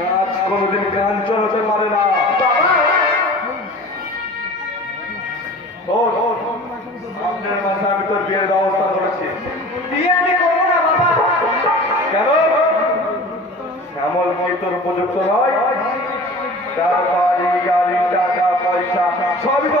কাজ কোনদিন কাঞ্চন হতে পারে না। সামনের মাসে আমি তোর বিয়ের ব্যবস্থা করেছি। কেন? শ্যামল কি তোর উপযুক্ত নয়। তার বাড়ি গাড়ি টাকা পয়সা সবই তো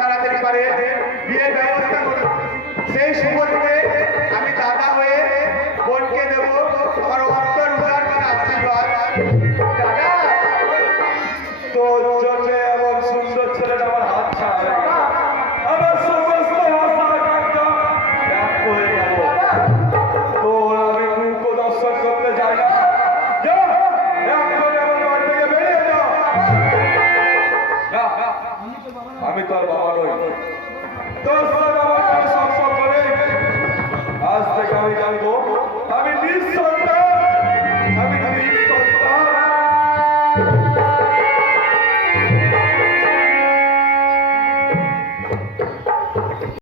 তাড়াতাড়ি বিয়ের সেই সময় भीतर बाबा तो